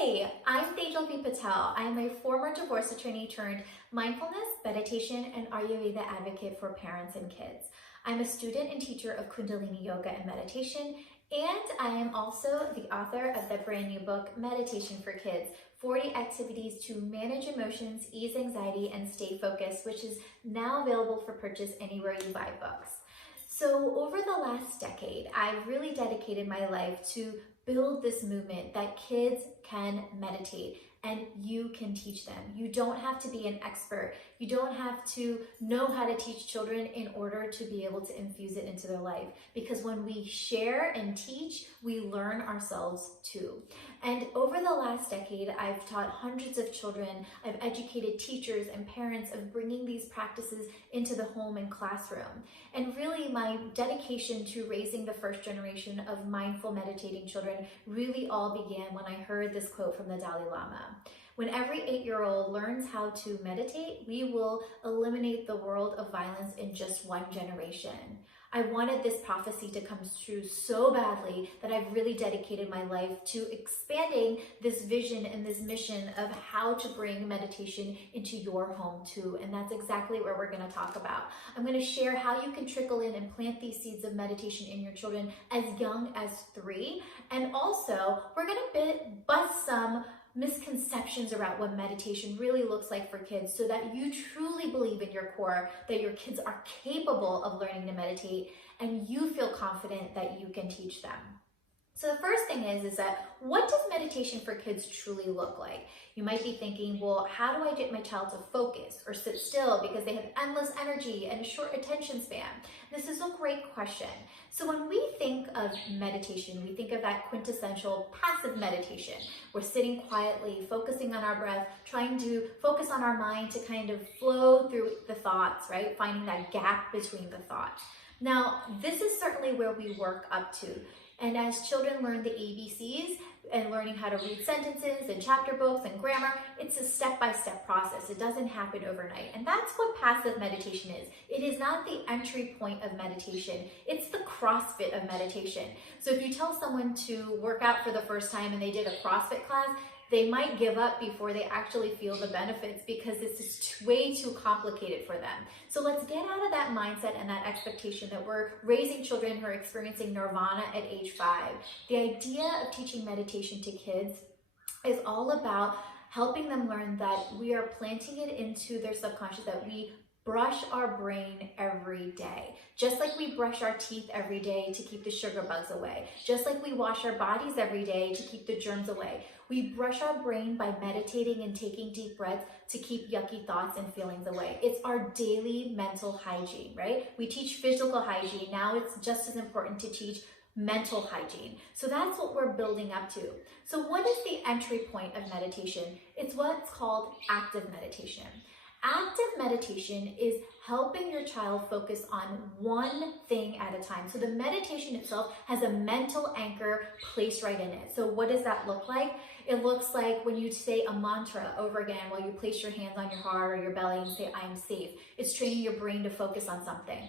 Hey, I'm Tejal V. Patel. I am a former divorce attorney turned mindfulness, meditation, and Ayurveda advocate for parents and kids. I'm a student and teacher of Kundalini Yoga and Meditation, and I am also the author of the brand new book, Meditation for Kids, 40 Activities to Manage Emotions, Ease Anxiety, and Stay Focused, which is now available for purchase anywhere you buy books. So over the last decade, I've really dedicated my life to build this movement that kids can meditate and you can teach them. You don't have to be an expert. You don't have to know how to teach children in order to be able to infuse it into their life. Because when we share and teach, we learn ourselves too. And over the last decade, I've taught hundreds of children. I've educated teachers and parents of bringing these practices into the home and classroom. And really my dedication to raising the first generation of mindful meditating children really all began when I heard this quote from the Dalai Lama. When every 8-year-old learns how to meditate, we will eliminate the world of violence in just one generation. I wanted this prophecy to come true so badly that I've really dedicated my life to expanding this vision and this mission of how to bring meditation into your home too. And that's exactly what we're going to talk about. I'm going to share how you can trickle in and plant these seeds of meditation in your children as young as 3. And also, we're going to bust some misconceptions about what meditation really looks like for kids so that you truly believe in your core that your kids are capable of learning to meditate and you feel confident that you can teach them. So the first thing is that what does meditation for kids truly look like? You might be thinking, well, how do I get my child to focus or sit still because they have endless energy and a short attention span? This is a great question. So when we think of meditation, we think of that quintessential passive meditation. We're sitting quietly, focusing on our breath, trying to focus on our mind to kind of flow through the thoughts, right? Finding that gap between the thoughts. Now, this is certainly where we work up to. And as children learn the ABCs and learning how to read sentences and chapter books and grammar, it's a step-by-step process. It doesn't happen overnight. And that's what passive meditation is. It is not the entry point of meditation. It's the CrossFit of meditation. So if you tell someone to work out for the first time and they did a CrossFit class, they might give up before they actually feel the benefits because this is way too complicated for them. So let's get out of that mindset and that expectation that we're raising children who are experiencing nirvana at age 5. The idea of teaching meditation to kids is all about helping them learn that we are planting it into their subconscious, that we brush our brain every day. Just like we brush our teeth every day to keep the sugar bugs away. Just like we wash our bodies every day to keep the germs away. We brush our brain by meditating and taking deep breaths to keep yucky thoughts and feelings away. It's our daily mental hygiene, right? We teach physical hygiene. Now it's just as important to teach mental hygiene. So that's what we're building up to. So what is the entry point of meditation? It's what's called active meditation. Active meditation is helping your child focus on one thing at a time. So the meditation itself has a mental anchor placed right in it. So what does that look like? It looks like when you say a mantra over again while you place your hands on your heart or your belly and say, I am safe. It's training your brain to focus on something.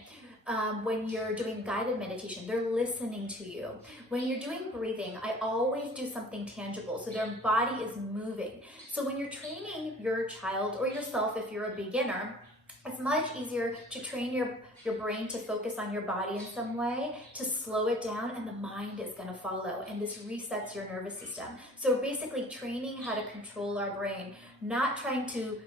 When you're doing guided meditation, they're listening to you. When you're doing breathing, I always do something tangible so their body is moving. So when you're training your child or yourself, if you're a beginner, it's much easier to train your brain to focus on your body in some way, to slow it down, and the mind is going to follow, and this resets your nervous system. So basically training how to control our brain, not trying to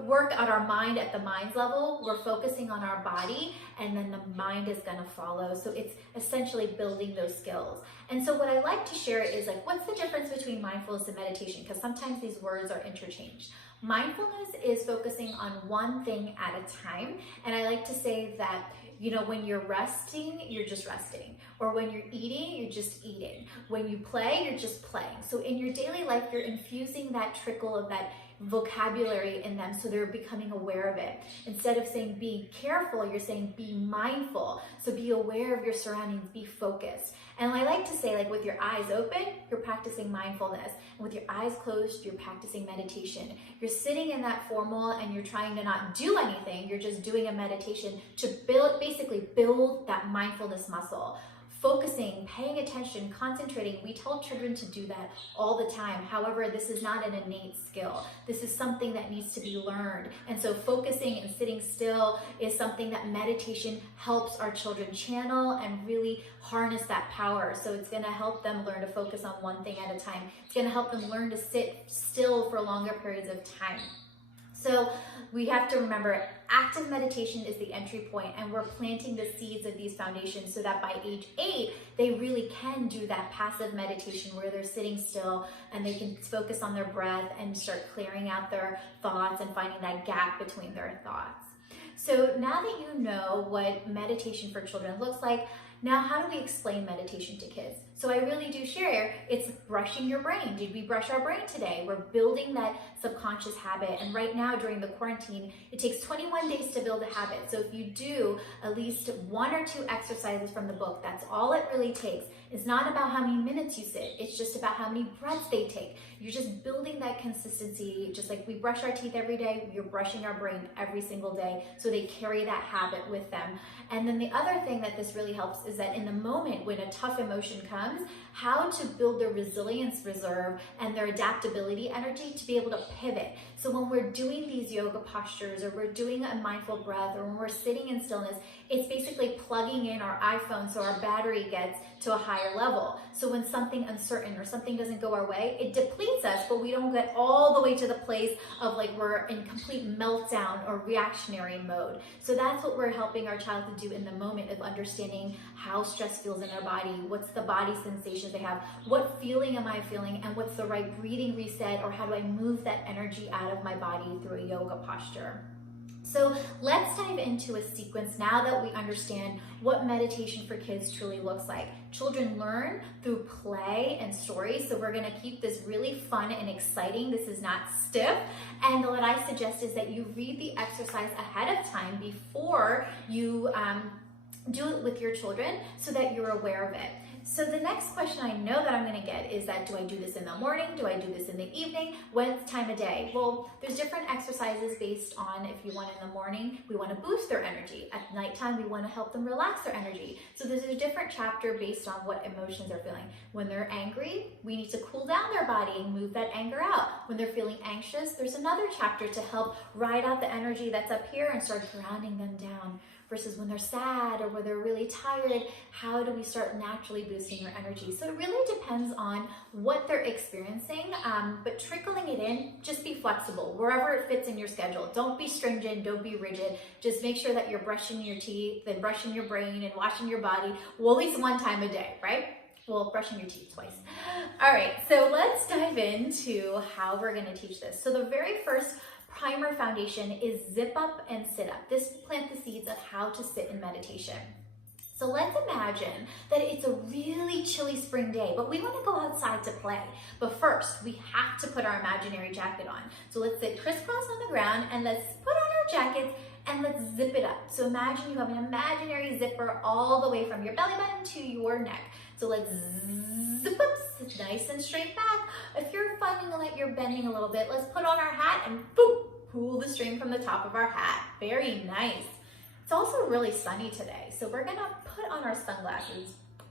work on our mind at the mind's level. We're focusing on our body, and then the mind is going to follow. So it's essentially building those skills. And so what I like to share is like, what's the difference between mindfulness and meditation? Because sometimes these words are interchanged. Mindfulness is focusing on one thing at a time. And I like to say that, you know, when you're resting, you're just resting. Or when you're eating, you're just eating. When you play, you're just playing. So in your daily life, you're infusing that trickle of that vocabulary in them so they're becoming aware of it. Instead of saying be careful, you're saying be mindful. So be aware of your surroundings, be focused. And I like to say, like, with your eyes open, you're practicing mindfulness. And with your eyes closed, you're practicing meditation. You're sitting in that formal and you're trying to not do anything. You're just doing a meditation to basically build that mindfulness muscle. focusing, paying attention, concentrating. We tell children to do that all the time. However, this is not an innate skill. This is something that needs to be learned. And so focusing and sitting still is something that meditation helps our children channel and really harness that power. So it's going to help them learn to focus on one thing at a time. It's going to help them learn to sit still for longer periods of time. So we have to remember, active meditation is the entry point, and we're planting the seeds of these foundations so that by age 8, they really can do that passive meditation where they're sitting still and they can focus on their breath and start clearing out their thoughts and finding that gap between their thoughts. So now that you know what meditation for children looks like, now how do we explain meditation to kids? So I really do share, it's brushing your brain. Did we brush our brain today? We're building that subconscious habit. And right now during the quarantine, it takes 21 days to build a habit. So if you do at least 1 or 2 exercises from the book, that's all it really takes. It's not about how many minutes you sit. It's just about how many breaths they take. You're just building that consistency. Just like we brush our teeth every day, you're brushing our brain every single day. So they carry that habit with them. And then the other thing that this really helps is that in the moment when a tough emotion comes, how to build their resilience reserve and their adaptability energy to be able to pivot. So when we're doing these yoga postures, or we're doing a mindful breath, or when we're sitting in stillness, it's basically plugging in our iPhone so our battery gets to a higher level. So when something uncertain or something doesn't go our way, it depletes us, but we don't get all the way to the place of like we're in complete meltdown or reactionary mode. So that's what we're helping our child to do in the moment of understanding how stress feels in their body, what's the body sensations they have, what feeling am I feeling, and what's the right breathing reset, or how do I move that energy out of my body through a yoga posture. So let's dive into a sequence now that we understand what meditation for kids truly looks like. Children learn through play and stories, so we're going to keep this really fun and exciting. This is not stiff. And what I suggest is that you read the exercise ahead of time before you do it with your children so that you're aware of it. So the next question I know that I'm going to get is that, do I do this in the morning? Do I do this in the evening? What time of day? Well, there's different exercises based on if you want in the morning, we want to boost their energy. At nighttime, we want to help them relax their energy. So there's a different chapter based on what emotions they're feeling. When they're angry, we need to cool down their body and move that anger out. When they're feeling anxious, there's another chapter to help ride out the energy that's up here and start grounding them down. Versus when they're sad or when they're really tired, how do we start naturally boosting their energy? So it really depends on what they're experiencing, but trickling it in, just be flexible, wherever it fits in your schedule. Don't be stringent, don't be rigid. Just make sure that you're brushing your teeth, then brushing your brain and washing your body, well, at least 1 time a day, right? Well, brushing your teeth twice. All right, so let's dive into how we're gonna teach this. So the very first primer foundation is zip up and sit up. This will plant the seeds of how to sit in meditation. So let's imagine that it's a really chilly spring day, but we want to go outside to play. But first, we have to put our imaginary jacket on. So let's sit crisscross on the ground and let's put on our jackets and let's zip it up. So imagine you have an imaginary zipper all the way from your belly button to your neck. So let's zip up, sit nice and straight back. If you're finding that you're bending a little bit, let's put on our hat and boop, pull the string from the top of our hat. Very nice. It's also really sunny today, so we're gonna put on our sunglasses.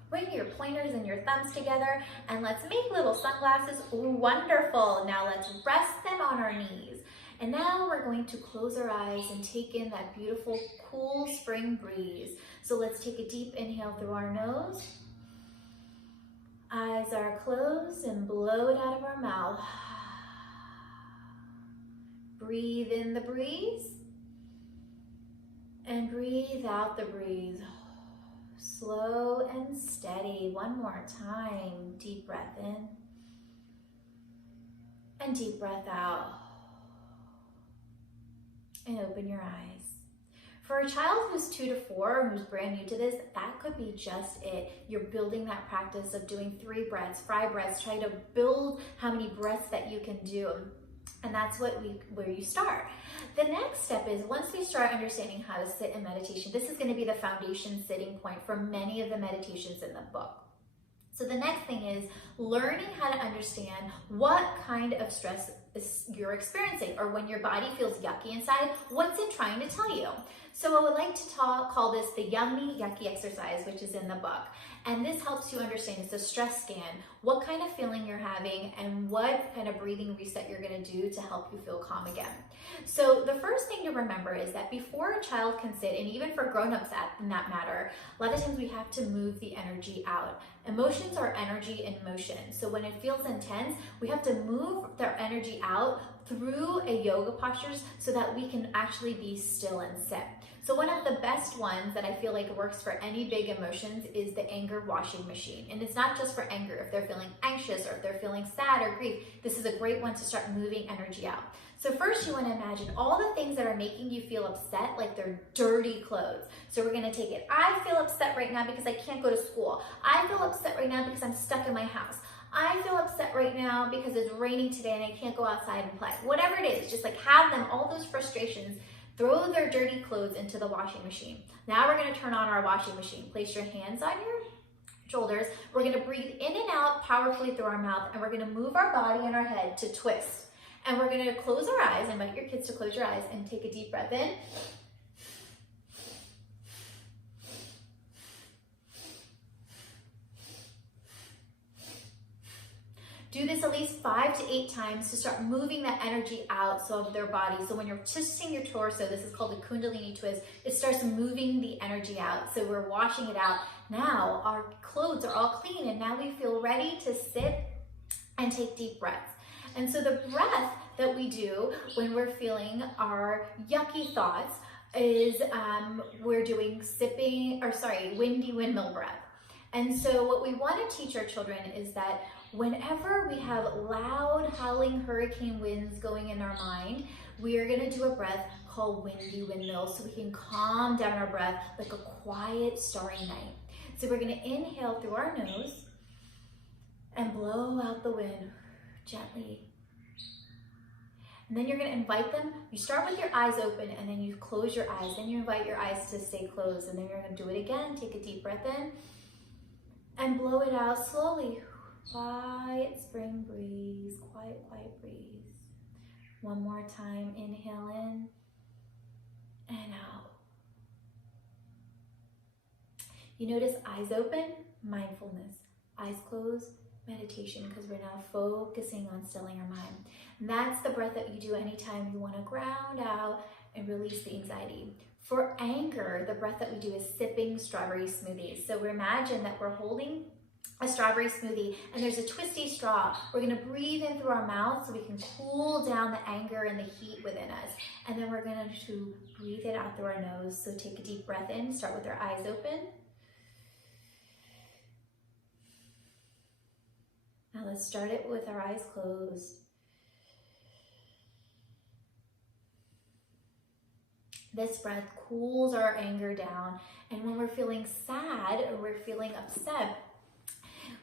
Bring your pointers and your thumbs together and let's make little sunglasses. Ooh, wonderful. Now let's rest them on our knees. And now we're going to close our eyes and take in that beautiful, cool spring breeze. So let's take a deep inhale through our nose. Eyes are closed and blow it out of our mouth. Breathe in the breeze and breathe out the breeze. Slow and steady. One more time. Deep breath in and deep breath out. And open your eyes. For a child who's 2 to 4, who's brand new to this, that could be just it. You're building that practice of doing 3 breaths, 5 breaths. Try to build how many breaths that you can do. And that's where you start. The next step is, once we start understanding how to sit in meditation, this is going to be the foundation sitting point for many of the meditations in the book. So the next thing is learning how to understand what kind of stress you're experiencing, or when your body feels yucky inside, what's it trying to tell you? So I would like to call this the yummy yucky exercise, which is in the book. And this helps you understand, it's a stress scan, what kind of feeling you're having and what kind of breathing reset you're gonna do to help you feel calm again. So the first thing to remember is that before a child can sit, and even for grown-ups in that matter, a lot of times we have to move the energy out. Emotions are energy in motion. So when it feels intense, we have to move their energy out through a yoga postures so that we can actually be still and sit. So one of the best ones that I feel like works for any big emotions is the anger washing machine. And it's not just for anger. If they're feeling anxious or if they're feeling sad or grief, this is a great one to start moving energy out. So first you want to imagine all the things that are making you feel upset, like they're dirty clothes. So we're going to take it. I feel upset right now because I can't go to school. I feel upset right now because I'm stuck in my house. I feel upset right now because it's raining today and I can't go outside and play. Whatever it is, just like have them, all those frustrations, throw their dirty clothes into the washing machine. Now we're going to turn on our washing machine. Place your hands on your shoulders. We're going to breathe in and out powerfully through our mouth, and we're going to move our body and our head to twist. And we're going to close our eyes, invite your kids to close your eyes and take a deep breath in. Do this at least 5 to 8 times to start moving that energy out of their body. So when you're twisting your torso, this is called the Kundalini twist, it starts moving the energy out. So we're washing it out. Now our clothes are all clean and now we feel ready to sit and take deep breaths. And so the breath that we do when we're feeling our yucky thoughts is we're doing windy windmill breath. And so what we want to teach our children is that whenever we have loud howling hurricane winds going in our mind, we are going to do a breath called windy windmill so we can calm down our breath like a quiet starry night. So we're going to inhale through our nose and blow out the wind gently. And then you're going to invite them. You start with your eyes open and then you close your eyes. Then you invite your eyes to stay closed. And then you're going to do it again. Take a deep breath in and blow it out slowly. Quiet spring breeze, quiet, quiet breeze. One more time, inhale in and out. You notice eyes open, mindfulness. Eyes closed, meditation, because we're now focusing on stilling our mind. And that's the breath that you do anytime you want to ground out and release the anxiety. For anger, the breath that we do is sipping strawberry smoothies. So we imagine that we're holding a strawberry smoothie and there's a twisty straw. We're going to breathe in through our mouth so we can cool down the anger and the heat within us. And then we're going to breathe it out through our nose. So take a deep breath in, start with our eyes open. Now let's start it with our eyes closed. This breath cools our anger down. And when we're feeling sad or we're feeling upset,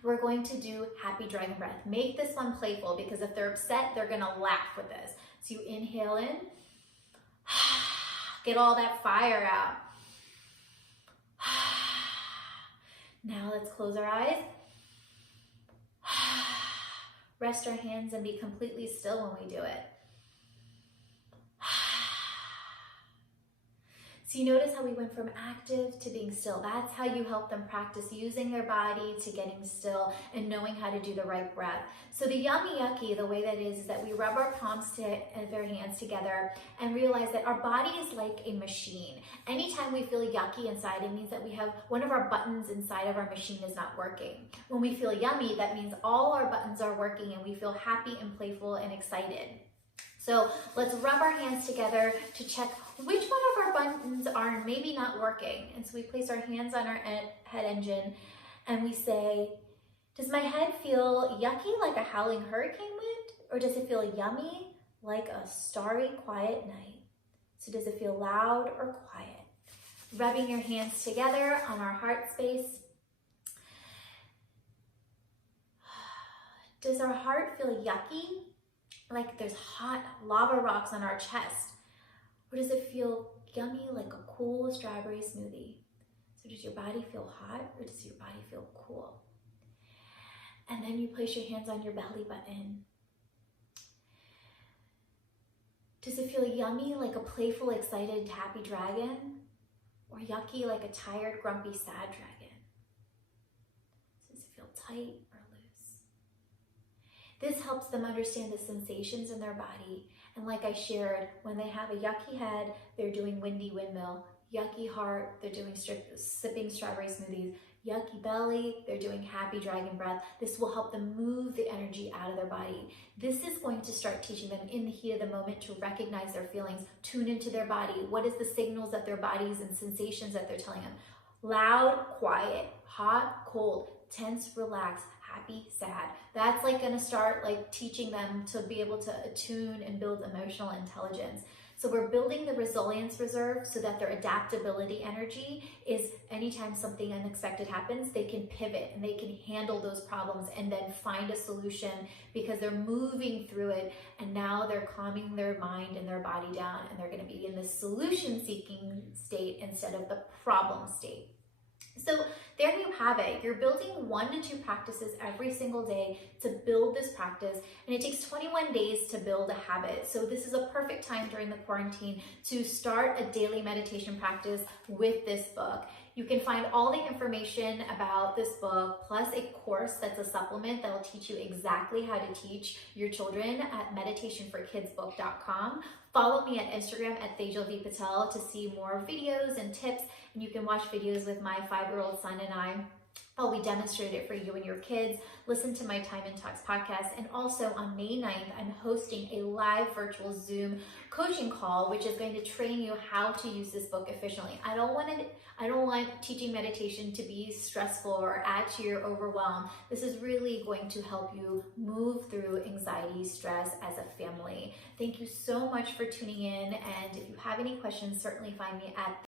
we're going to do happy dragon breath. Make this one playful because if they're upset, they're gonna laugh with this. So you inhale in, get all that fire out. Now let's close our eyes. Rest our hands and be completely still when we do it. So you notice how we went from active to being still. That's how you help them practice using their body to getting still and knowing how to do the right breath. So the yummy yucky, the way that is that we rub our palms of our hands together and realize that our body is like a machine. Anytime we feel yucky inside, it means that we have one of our buttons inside of our machine is not working. When we feel yummy, that means all our buttons are working and we feel happy and playful and excited. So let's rub our hands together to check which one of our buttons are maybe not working. And so we place our hands on our head engine and we say, does my head feel yucky like a howling hurricane wind? Or does it feel yummy like a starry, quiet night? So does it feel loud or quiet? Rubbing your hands together on our heart space. Does our heart feel yucky? Like there's hot lava rocks on our chest? Or does it feel yummy like a cool strawberry smoothie? So does your body feel hot or does your body feel cool? And then you place your hands on your belly button. Does it feel yummy like a playful, excited, happy dragon? Or yucky like a tired, grumpy, sad dragon? tight or loose. This helps them understand the sensations in their body. And like I shared, when they have a yucky head, they're doing windy windmill. Yucky heart, they're doing sipping strawberry smoothies. Yucky belly, they're doing happy dragon breath. This will help them move the energy out of their body. This is going to start teaching them in the heat of the moment to recognize their feelings, tune into their body. What is the signals that their bodies and sensations that they're telling them? Loud, quiet, hot, cold, tense, relaxed, happy, sad. That's like gonna start like teaching them to be able to attune and build emotional intelligence. So we're building the resilience reserve so that their adaptability energy is anytime something unexpected happens, they can pivot and they can handle those problems and then find a solution because they're moving through it, and now they're calming their mind and their body down, and they're going to be in the solution seeking state instead of the problem state. So there you have it. You're building 1 to 2 practices every single day to build this practice, and it takes 21 days to build a habit. So this is a perfect time during the quarantine to start a daily meditation practice with this book. You can find all the information about this book, plus a course that's a supplement that will teach you exactly how to teach your children at meditationforkidsbook.com. Follow me at Instagram at Tejal V Patel to see more videos and tips, and you can watch videos with my 5-year-old son and I while we demonstrate it for you and your kids. Listen to my Time and Talks podcast. And also on May 9th, I'm hosting a live virtual Zoom coaching call, which is going to train you how to use this book efficiently. I don't want teaching meditation to be stressful or add to your overwhelm. This is really going to help you move through anxiety, stress as a family. Thank you so much for tuning in. And if you have any questions, certainly find me at